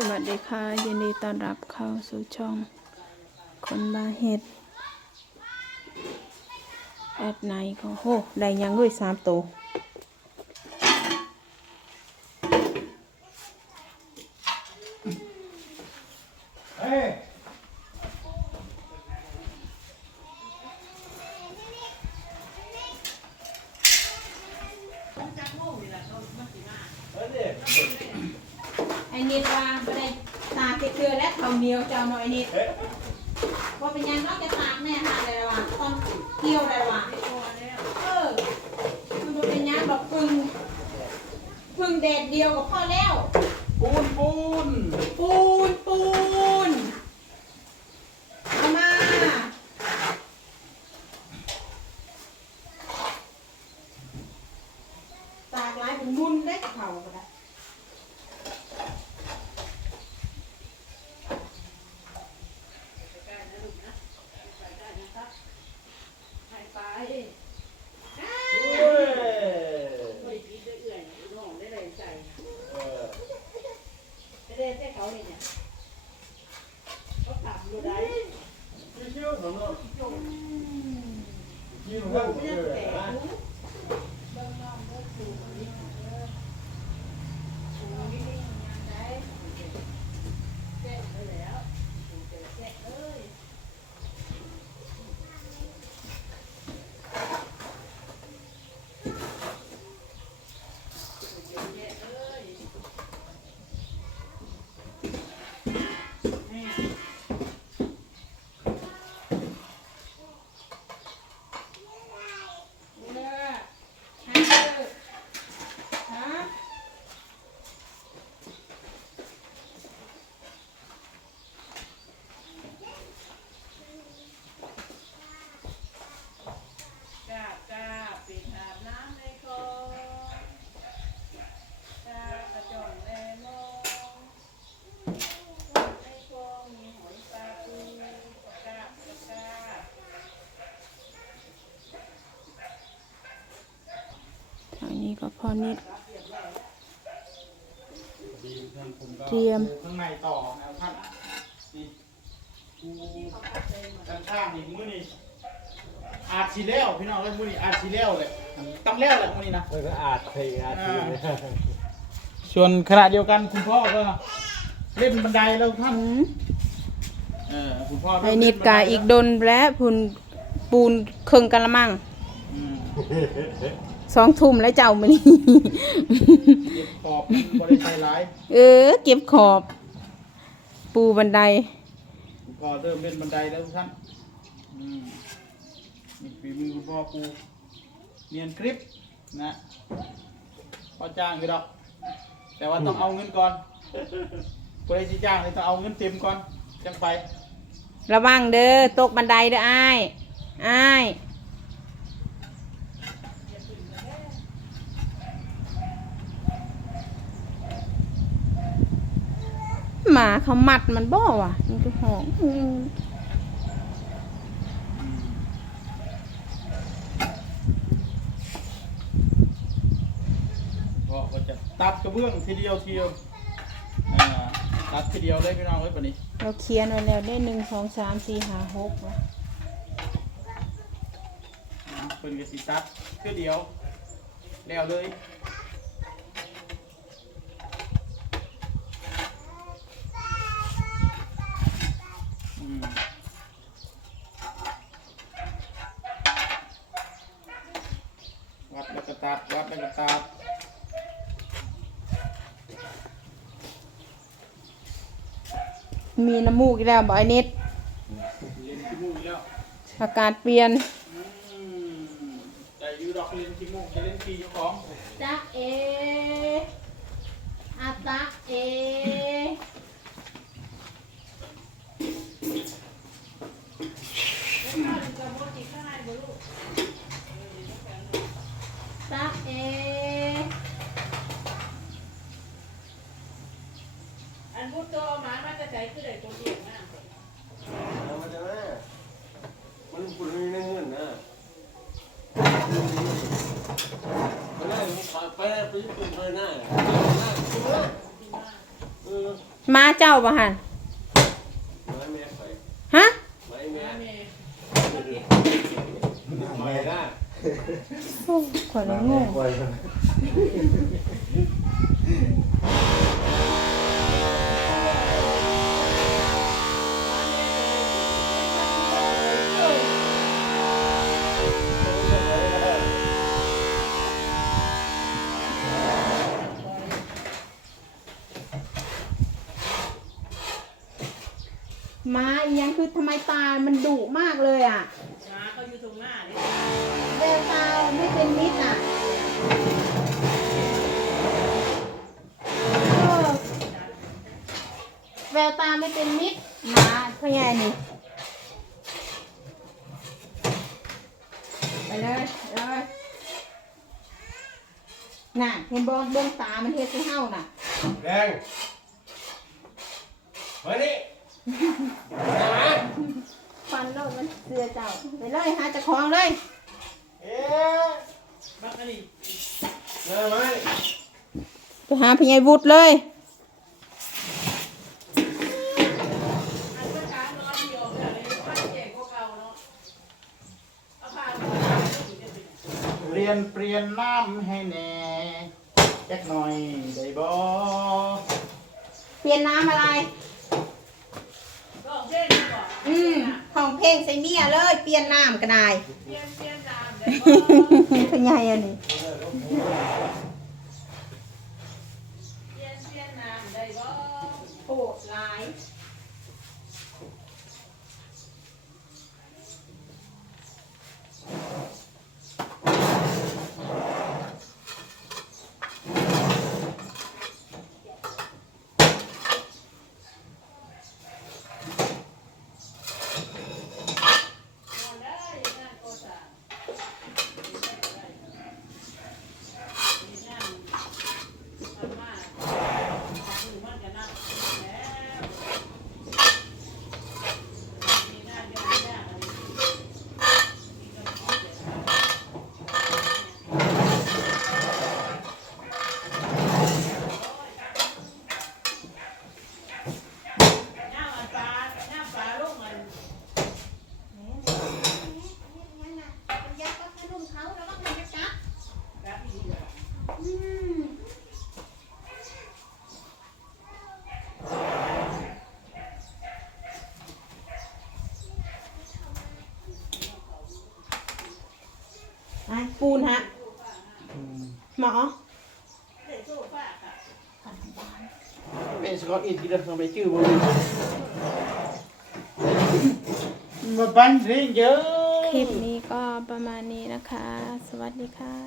สวัสดีค่ะ ยินดีต้อนรับเข้าสู่ช่อง คนบาเฮ็ดแอดไนก็โหได้ยังด้วยสามตัวเฮ้ย ไอ้นิดว่าไม่ได้ตากเกลือและข้าวเหนียวเจ้าหน่อยนิดว่าเป็นยังนอกจากตากแม่หาอะไรวะต้องเกี่ยวอะไรวะเออมันบ่เป็นยังดอกพึ่งพึ่งแดดเดียวกับพ่อแล้วปูนปูนปูนปูนเอามาตากหลายเป็นมุนได้กับเขาก็ได้ เฮ้ยเออ ชิวๆหนูเนาะชิวๆครับเออนะ เด้อหาเด้อฮะ กาบกาบปิดอาบน้ำในคลองกาบกระจอนแลมองในคลองมีหอยปลาปูปลากาบปลากาบ ทางนี้ ก็พอนิดดีท่านผมก็เตรียม ข้างในต่อนะครับท่านนี่ปูด้านข้างนี่มื้อนี้อาจสิแล้วพี่น้องเอ้ยมื้อนี้อาจสิแล้วเลยต้องแล้วแหละมื้อนี้นะเออก็อาจเพลงอาจทีเลยส่วนขณะเดียวกันคุณพ่อก็เล่นบันไดแล้วท่านอืมเออคุณพ่อไอ้นิดกาอีกดนแล้วพุ่นปูนเครื่องกะละมัง อืม สองทุ่มแล้วเจ้ามื้อนี้เก็บขอบบ่ได้ใช้หลายเออ เก็บขอบ ปูบันไดคุณพ่อเริ่มเล่นบันไดแล้วทุกท่านอืมนี่ฝีมือคุณพ่อปูเนียนคลิปนะพ่อจ้างอยู่ดอก แต่ว่าต้องเอาเงินก่อนผู้ใดสิจ้างนี่ต้องเอาเงินเต็มก่อนจังไประวังเด้อตกบันไดเด้ออ้ายอ้าย หมาเขามัดมันบ่วะมันก็หองอืมก็ก็จะตัดกระเบื้องทีเดียวทีเดียวอ่าตัดทีเดียวเลยพี่น้องเอ้ยปะนี้เราเขียนไว้แล้วได้หนึ่งสองสามสี่ห้าหกวะนะเป็นกระสีตัดคือเดียวแล้วเลย วัดแล้วก็ตัดวัดแล้วก็ตัดมีน้ำมูกอีกแล้วบ่ไอ้นิดเล่นขี้มูกอีกแล้วอากาศเปลี่ยนอืมแต่อยูดอกเล่นขี้มูกจะเล่นขี้เจ้าของจ๊ะเออาตะเอ จ๊ะเอ อันพุทโตเอาหมามาจะใช้คือได้ตัวเดียวนะมันจะแม่มันปุ่นในเงินนะไปได้ไปไปญี่ปุ่นไปหน้าหน้าเอออมาเจ้าบ่หัน ไม้แม่ไป ฮะ ไม้แม่ มาเมย์ ไม้ได้โอ้ขอเลยงงมาอีหยังคือทำไมตา มันดุมากเลยอะมาเขาอยู่ตรงหน้านี่ เป็นมิตรอะเออแววตาไม่เป็นมิตรหมาเพื่อไงนี่ ไปเลยเลยน่ะเห็นบอลเบื้องตา มันเฮ็ดให้เฮาน่ะ แดงมานี่มาฟันโลดมันเสือเจ้า ไปเลยหาเจะคลองเลย เอ๊ะ บักอันนี้มาไหมไปหาพญายวุฒิเลยอันเมื่อเช้านอนเดียวเลยว่าเจ๊กว่าเก่าเนาะเอาผ้ามาอยู่เนี่ยเป็นเรียนเปลี่ยนน้ำให้แน่แจ็กหน่อยได้บ่เปลี่ยนน้ำอะไร ก็เจ๊กบอกอืมของเพลงใส่เมียเลย เปลี่ยนน้ำก็ได้ เปลี่ยนเปลี่ยนตามได้พญายอัน นี้เปลี่ยนเปลี่ยนน้ำได้บ่ โหดร้าย นอนได้งานโกษามีงานทำมาคือมันจะนั่งแล้วมีงานเยอะแยะอะไรมีกำลังเสีย ย่ามันปลาย่าปลาลูกมัน ยักษ์ก็ขนุ่มเขาแล้วก็มันจะจับ แบบนี้เลย อืมไอ้ปูนฮะ หมอเด็กสู้ฟ้าค่ะเป็นสกอตอินที่เราทำไปชื่อบ่มีมาบันเรื่องเยอะ คลิปนี้ก็ประมาณนี้นะคะ สวัสดีค่ะ